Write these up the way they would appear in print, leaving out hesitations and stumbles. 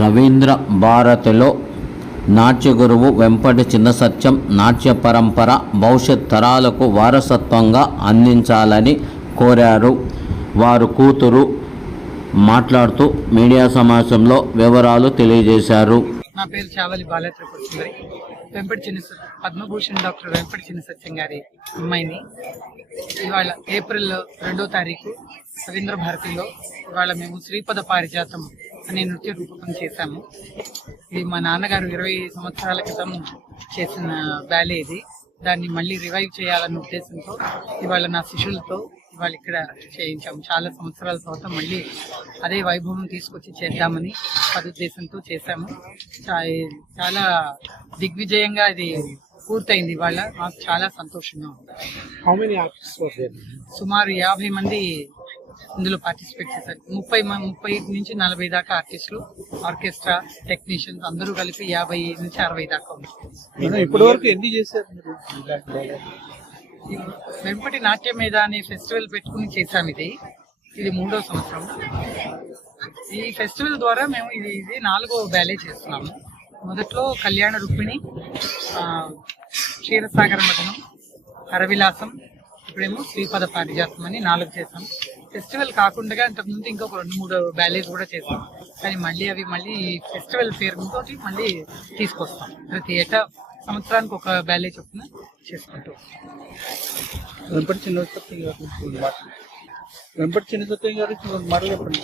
రవీంద్ర భారతిలో నాట్య గురువు వెంపటి చిన్నసత్యం నాట్య పరంపర భవిష్యత్ తరాలకు వారసత్వంగా అందించాలని కోరారు. వారు కూతురు మాట్లాడుతూ మీడియా సమావేశంలో వివరాలు తెలియజేశారు. నా పేరు చావలి బాలత్రిపురసుందరి. వెంపటి చిన్న పద్మభూషణ్ డాక్టర్ వెంపటి చిన్నసత్యం గారి అమ్మాయిని ఇవాళ ఏప్రిల్ 2వ తారీఖు రవీంద్ర భారతిలో ఇవాళ మేము శ్రీపద పారిజాతం అనే నృత్య రూపకం చేశాము. ఇది మా నాన్నగారు 20 సంవత్సరాల క్రితం చేసిన బ్యాలే. ఇది దాన్ని మళ్ళీ రివైవ్ చేయాలన్న ఉద్దేశంతో ఇవాళ నా శిష్యులతో ఇవాళ ఇక్కడ చేయించాము. చాలా సంవత్సరాల తర్వాత మళ్ళీ అదే వైభవం తీసుకొచ్చి చేద్దామని సదుద్దేశంతో చేశాము. చాలా దిగ్విజయంగా ఇది పూర్తయింది. ఇవాళ మాకు చాలా సంతోషంగా ఉంది. సుమారు 50 మంది ఇందులో పార్టిసిపేట్ చేశారు. 30 నుంచి 40 దాకా ఆర్టిస్టులు, ఆర్కెస్ట్రా, టెక్నీషియన్స్ అందరూ కలిపి 50 నుంచి 60 దాకా ఉంది. ఇప్పటి వరకు ఎన్ని చేశారు? వెంపటి నాట్య మీద అనే ఫెస్టివల్ పెట్టుకుని చేశాం. ఇది 3వ సంవత్సరం. ఈ ఫెస్టివల్ ద్వారా మేము ఇది 4వ బ్యాలే చేస్తున్నాము. మొదట్లో కళ్యాణ రుక్మిణి, క్షీరసాగర మఠనం, హరవిలాసం, ఇప్పుడేమో శ్రీపద పారిజాతం అని 4 చేసాం. ఫెస్టివల్ కాకుండా అంతకుముందు ఇంకొక 2-3 బ్యాలేజ్ కూడా చేసాం. కానీ మళ్ళీ ఫెస్టివల్ పేరుతో మళ్ళీ తీసుకొస్తాం. ప్రతి ఏటా సంవత్సరానికి ఒక బ్యాలే చొప్పున చేసుకుంటూ. వెంపటి చిన్నసత్యం గారు మరో చెప్పండి.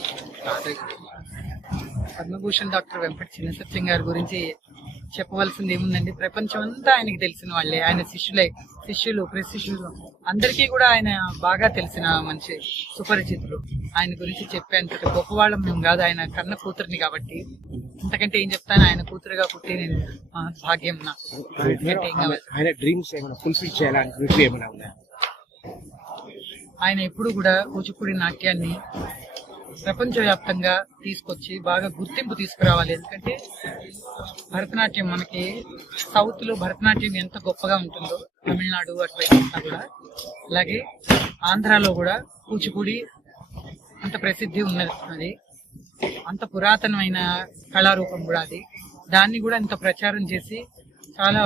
పద్మభూషణ్ డాక్టర్ వెంపటి చిన్నసత్యం గారి గురించి చెప్పవలసింది ఏముందండి? ప్రపంచం అంతా ఆయనకి తెలిసిన వాళ్ళే. ఆయన శిష్యులు ప్రశిష్యులు అందరికీ కూడా ఆయన బాగా తెలిసిన మంచి సుపరిచితులు. ఆయన గురించి చెప్పేంత గొప్పవాళ్ళం మేము కాదు. ఆయన కన్న కూతురిని కాబట్టి అంతకంటే ఏం చెప్తాను. ఆయన కూతురుగా పుట్టి నేను భాగ్యం నాకు. ఆయన ఎప్పుడు కూడా కూచిపూడి నాట్యాన్ని ప్రపంచవ్యాప్తంగా తీసుకొచ్చి బాగా గుర్తింపు తీసుకురావాలి. ఎందుకంటే భరతనాట్యం మనకి సౌత్ లో భరతనాట్యం ఎంత గొప్పగా ఉంటుందో, తమిళనాడు అటువైపు కూడా, అలాగే ఆంధ్రాలో కూడా కూచిపూడి అంత ప్రసిద్ధి ఉన్నది. అంత పురాతనమైన కళారూపం కూడా అది. దాన్ని కూడా ఇంత ప్రచారం చేసి చాలా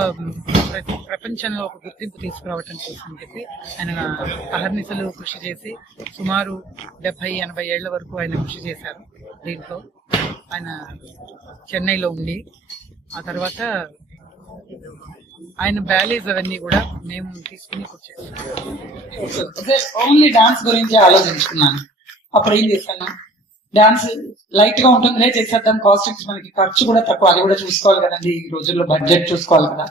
ప్రపంచంలో ఒక గుర్తింపు తీసుకురావటం కోసం చెప్పి ఆయన అహర్నిశలు కృషి చేసి సుమారు 70-80 ఏళ్ల వరకు ఆయన కృషి చేశారు. దీంట్లో ఆయన చెన్నైలో ఉండి ఆ తర్వాత ఆయన బ్యాలేజ్ అవన్నీ కూడా మేము తీసుకుని కూర్చోండి. ఓన్లీ డాన్స్ గురించి ఆలోచించుకున్నాను. అప్పుడు ఏం చేశాను, డాన్స్ లైట్ గా ఉంటుంది చేసేద్దాం, కాస్ట్యూమ్స్ మనకి ఖర్చు కూడా తక్కువ, అది కూడా చూసుకోవాలి కదండి. ఈ రోజుల్లో బడ్జెట్ చూసుకోవాలి కదా.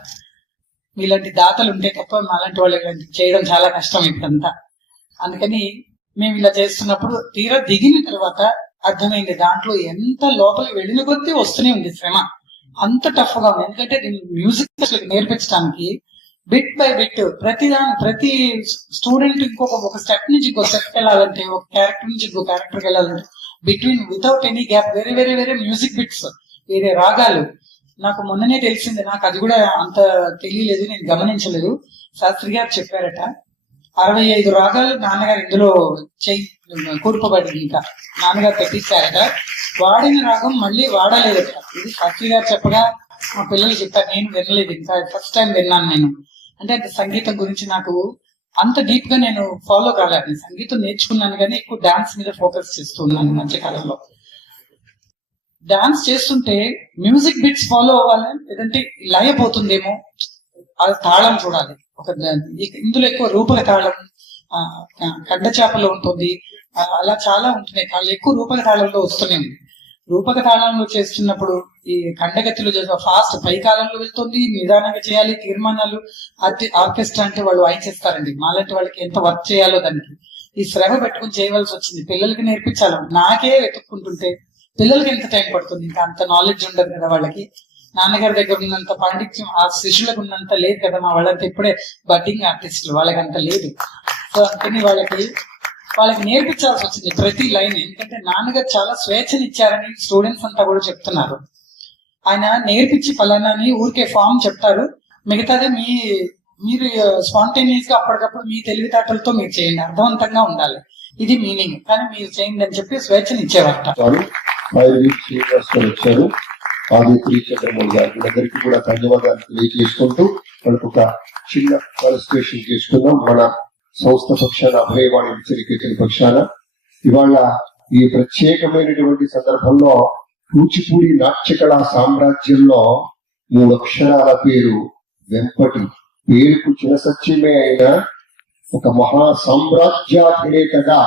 మీలాంటి దాతలు ఉంటే తప్ప అలాంటి వాళ్ళు చేయడం చాలా కష్టం ఇప్పుడంతా. అందుకని మేము ఇలా చేస్తున్నప్పుడు తీరా దిగిన తర్వాత అర్థమైంది దాంట్లో ఎంత లోపలికి వెళ్ళిన కొద్దీ వస్తూనే ఉంది శ్రమ. అంత టఫ్ గా ఉంది. ఎందుకంటే మ్యూజిక్ నేర్పించడానికి బిట్ బై బిట్ ప్రతి స్టూడెంట్ ఒక స్టెప్ నుంచి ఇంకో స్టెప్ వెళ్ళాలంటే, ఒక క్యారెక్టర్ నుంచి ఇంకో క్యారెక్టర్కి వెళ్ళాలంటే వితౌట్ ఎనీ గ్యాప్ వేరే వేరే వేరే మ్యూజిక్ బిట్స్, వేరే రాగాలు. నాకు మొన్ననే తెలిసింది. నాకు అది కూడా అంత తెలియలేదు, నేను గమనించలేదు. శాస్త్రి గారు చెప్పారట 65 రాగాలు నాన్నగారు ఇందులో కూర్పబడింది. ఇంకా నాన్నగారు పెట్టించారట. వాడిన రాగం మళ్ళీ వాడలేదట. ఇది శాస్త్రి గారు చెప్పగా మా పిల్లలు చెప్పారు. నేను వినలేదు, ఇంకా ఫస్ట్ టైం విన్నాను నేను. అంటే సంగీతం గురించి నాకు అంత డీప్ గా నేను ఫాలో కాలేదు. సంగీతం నేర్చుకున్నాను కానీ ఎక్కువ డాన్స్ మీద ఫోకస్ చేస్తున్నాను మధ్యకాలంలో. డాన్స్ చేస్తుంటే మ్యూజిక్ బిట్స్ ఫాలో అవ్వాలి, లేదంటే లయ పోతుందేమో, అది తాళం చూడాలి. ఇందులో ఎక్కువ రూపక తాళం, కండచాపలో ఉంటుంది, అలా చాలా ఉంటున్నాయి. వాళ్ళు ఎక్కువ రూపక తాళంలో వస్తూనే ఉంది. రూపక తాళంలో చేస్తున్నప్పుడు ఈ ఖండగతిలో ఫాస్ట్ పై కాలంలో వెళ్తుంది, నిదానంగా చేయాలి. తీర్మానాలు ఆర్కెస్ట్రా అంటే వాళ్ళు వాయించేస్తారండి. మాలాంటి వాళ్ళకి ఎంత వర్క్ చేయాలో దానికి ఈ శ్రమ పెట్టుకుని చేయవలసి వచ్చింది. పిల్లలకి నేర్పించాలి. నాకే వెతుక్కుంటుంటే పిల్లలకి ఎంత టైం పడుతుంది? ఇంకా అంత నాలెడ్జ్ ఉండదు కదా వాళ్ళకి. నాన్నగారి దగ్గర ఉన్నంత పాండిత్యం ఆ శిష్యులకు ఉన్నంత లేదు కదా. మా వాళ్ళంతా ఇప్పుడే బడ్డింగ్ ఆర్టిస్టులు, వాళ్ళకి అంత లేదు. సో అందుకని వాళ్ళకి నేర్పించాల్సి వచ్చింది ప్రతి లైన్. ఎందుకంటే నాన్నగారు చాలా స్వేచ్ఛనిచ్చారని స్టూడెంట్స్ అంతా కూడా చెప్తున్నారు. ఆయన నేర్పించి పలానాని ఊరికే ఫామ్ చెప్తారు, మిగతాదే మీరు స్పాంటేనియస్ గా అప్పటికప్పుడు మీ తెలివితేటలతో మీరు చేయండి, అర్థవంతంగా ఉండాలి, ఇది మీనింగ్, కానీ మీరు చేయండి అని చెప్పి స్వేచ్ఛనిచ్చేవారట. ఆదిత్రి చంద్రమౌళి గారు వీళ్ళందరికీ కూడా ధన్యవాదాలు తెలియజేసుకుంటూ మనకు ఒక చిన్న పార్టిసిపేషన్ చేసుకుందాం. మన సంస్థ పక్షాన అభయవాణి విచలికేతన పక్షాన ఇవాళ ఈ ప్రత్యేకమైనటువంటి సందర్భంలో కూచిపూడి నాట్యకళా సామ్రాజ్యంలో 3 అక్షరాల పేరు వెంపటి. పేరుకు చిన్న సత్యమే అయిన ఒక మహా సామ్రాజ్యాధినేతగా,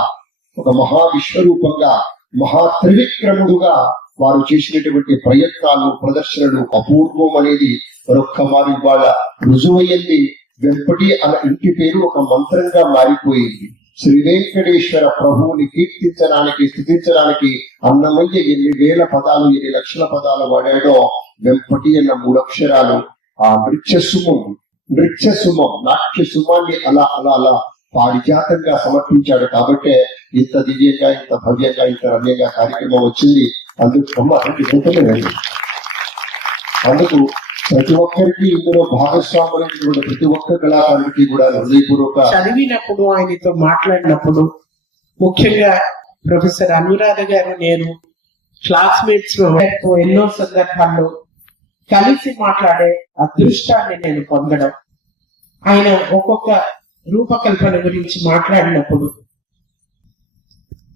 ఒక మహా విశ్వరూపంగా, మహా త్రివిక్రముడుగా వారు చేసినటువంటి ప్రయత్నాలు, ప్రదర్శనలు అపూర్వం అనేది మరొక్క మారు ఇవాళ రుజువయ్యింది. వెంపటి అన్న ఇంటి పేరు ఒక మంత్రంగా మారిపోయింది. శ్రీ వెంకటేశ్వర ప్రభువుని కీర్తించడానికి, స్థుతించడానికి అన్నమయ్య ఎన్ని వేల పదాలు, ఎన్ని లక్షల పదాలు వాడాడో వెంపటి అన్న 3 అక్షరాలు ఆ నృత్య సుమం నాట్య సుమాన్ని అలా అలా అలా పారిజాతంగా సమర్పించాడు. కాబట్టే ఇంత దివ్యంగా, ఇంత భవ్యంగా, ఇంత రమ్యంగా కార్యక్రమం వచ్చింది. అందుకు ప్రతి ఒక్కరికి ఇందులో భాగస్వాములైనటువంటి ప్రతి ఒక్క కళాకారుడికి కూడా హృదయపూర్వక చదివినప్పుడు, ఆయనతో మాట్లాడినప్పుడు, ముఖ్యంగా ప్రొఫెసర్ అనురాధ గారు, నేను క్లాస్మేట్స్ ఎన్నో సందర్భాల్లో కలిసి మాట్లాడే అదృష్టాన్ని నేను పొందడం, ఆయన ఒక్కొక్క రూపకల్పన గురించి మాట్లాడినప్పుడు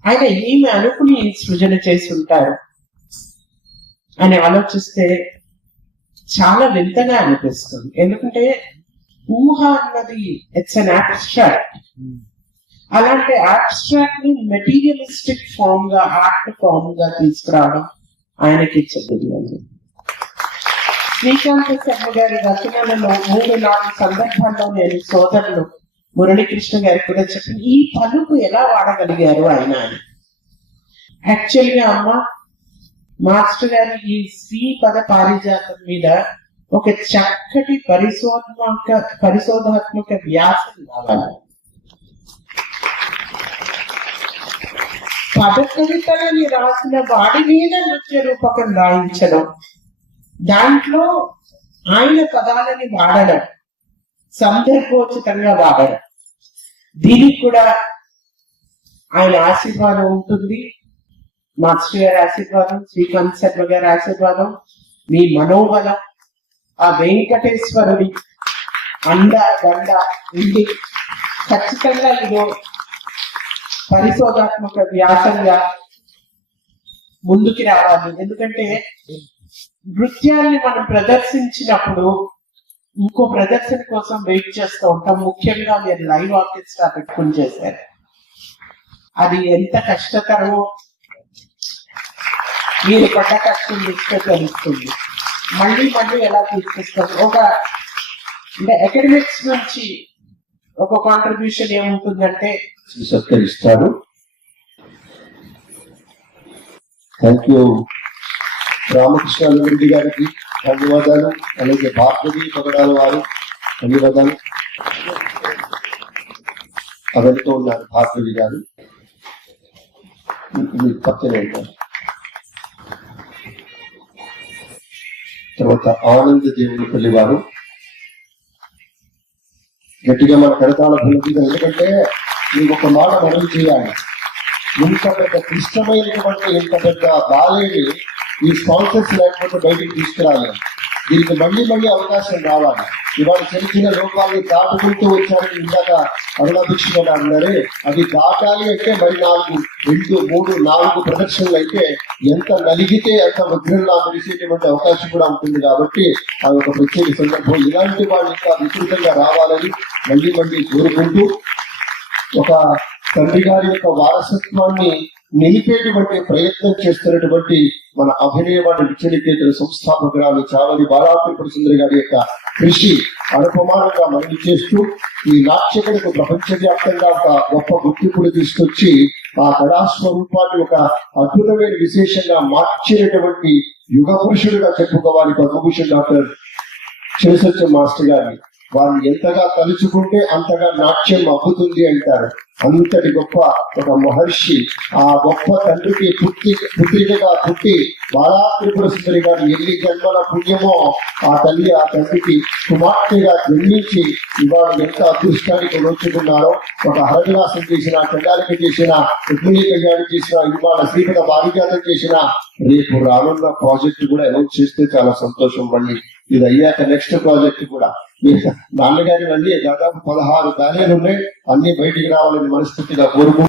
ఆయన ఏమి అనుకుని సృజన చేసి ఉంటారు అని ఆలోచిస్తే చాలా వింతగా అనిపిస్తుంది. ఎందుకంటే ఊహ అన్నది ఇట్స్ అన్ అబ్స్ట్రాక్ట్. అలాంటి అబ్స్ట్రాక్ట్ ని మెటీరియలిస్టిక్ ఫామ్ గా, ఆర్ట్ ఫామ్ గా తీసుకురావడం ఆయనకి చెందింది. శ్రీకాంత శర్మ గారి రచనలలో 3-4 సందర్భాల్లో నేను సోదరులు మురళీకృష్ణ గారికి కూడా చెప్పి ఈ పలుకు ఎలా వాడగలిగారు ఆయన అని. యాక్చువల్ గా అమ్మ మాస్టర్ గారి ఈ శ్రీపద పారిజాతం మీద ఒక చక్కటి పరిశోధాత్మక వ్యాసం కావాలి. పద కవితలని రాసిన వాడి మీద నృత్య రూపకం రాయించడం, దాంట్లో ఆయన పదాలని వాడడం, సందర్భోచితంగా వాడడం, దీనికి కూడా ఆయన ఆశీర్వాదం ఉంటుంది. మాస్టర్ గారి ఆశీర్వాదం, శ్రీకాంత్ శర్మ గారి ఆశీర్వాదం, మీ మనోబలం, ఆ వెంకటేశ్వరుడి అండ దండ ఇది ఖచ్చితంగా ఇదో పరిశోధాత్మక వ్యాసంగా ముందుకు రావాలి. ఎందుకంటే నృత్యాన్ని మనం ప్రదర్శించినప్పుడు ఇంకో ప్రదర్శన కోసం వెయిట్ చేస్తూ ఉంటాం. ముఖ్యంగా మీరు లైవ్ ఆర్కెస్ట్రా పెట్టుకుని చేశారు, అది ఎంత కష్టతరమో మీరు పడ్డ కష్టం ఇస్తే తెలుస్తుంది. మళ్ళీ ఎలా తీసుకొస్తారు. ఒక అంటే అకాడమిక్స్ నుంచి ఒక కాంట్రిబ్యూషన్ ఏముంటుందంటే సత్కరిస్తారు. థ్యాంక్ యూ రామకృష్ణ రెడ్డి గారికి ధన్యవాదాలు. అలాగే భార్గవి పగడాల వారు ధన్యవాదాలు. అవరితో ఉన్నారు భార్గవి గారు, మీకు పక్కనే ఉంటారు. తర్వాత ఆనంద దేవునిపల్లి వారు గట్టిగా మన కరతాళ ధ్వనిగా. ఎందుకంటే మీకు ఒక మాట మనవి చేయాలి. ఇంత పెద్ద క్లిష్టమైనటువంటి ఇంత పెద్ద బాలేని ఈ స్పాన్సర్స్ లేకపోతే బయటికి తీసుకురాలి. దీనికి మళ్ళీ అవకాశం రావాలి. ఇవాళ చిన్న లోకాన్ని దాటుకుంటూ వచ్చారని ఇందాక అరుణాభిక్ష అన్నారే, అది దాటాలి అంటే మరి 4, 2, 3, 4 ప్రదర్శనలు అయితే ఎంత నలిగితే అంత వజ్రంలా మెరిసేటువంటి అవకాశం కూడా ఉంటుంది. కాబట్టి అది ఒక ప్రత్యేక సందర్భం. ఇలాంటి వాళ్ళు ఇంకా విస్తృతంగా రావాలని మళ్ళీ కోరుకుంటూ, ఒక తండ్రి గారి యొక్క వారసత్వాన్ని నిలిపేటువంటి ప్రయత్నం చేస్తున్నటువంటి మన అభినయవాడి విచలికేతన సంస్థాపకురాలు చావలి బాలాత్రిపుర సుందరి గారి యొక్క కృషి అనుపమానంగా మనవి చేస్తూ, ఈ నాట్యకళకు ప్రపంచవ్యాప్తంగా ఒక గొప్ప గుర్తింపును తీసుకొచ్చి ఆ కళాస్వరూపాన్ని ఒక అద్భుతమైన విశేషంగా మార్చినటువంటి యుగ పురుషుడిగా చెప్పుకోవాలి పద్మభూషణ్ డాక్టర్ శివసత్యం మాస్టర్ గారిని. వాళ్ళు ఎంతగా తలుచుకుంటే అంతగా నాట్యం అబ్బుతుంది అంటారు. అంతటి గొప్ప ఒక మహర్షి ఆ గొప్ప తండ్రికి పుత్రికగా పుట్టి బాలా త్రిపుర సుందరి గారు ఎన్ని జన్మల పుణ్యమో ఆ తల్లి ఆ తండ్రికి కుమార్తెగా జన్మించి ఇవాళ ఎంత అదృష్టానికి నోచుకున్నారో. ఒక హరవిలాసం చేసిన, చండాలిక చేసిన, రుక్మిణీ కళ్యాణం చేసిన, ఇవాళ శ్రీపద పారిజాతం చేసిన, రేపు రానున్న ప్రాజెక్ట్ కూడా అనౌన్స్ చేస్తే చాలా సంతోషం. మళ్ళీ ఇది అయ్యాక నెక్స్ట్ ప్రాజెక్ట్ కూడా నాన్నగారి అన్ని దాదాపు 16 బ్యానర్లు ఉన్నాయి. అన్ని బయటికి రావాలని మనస్ఫూర్తిగా కోరుకుంటున్నాను.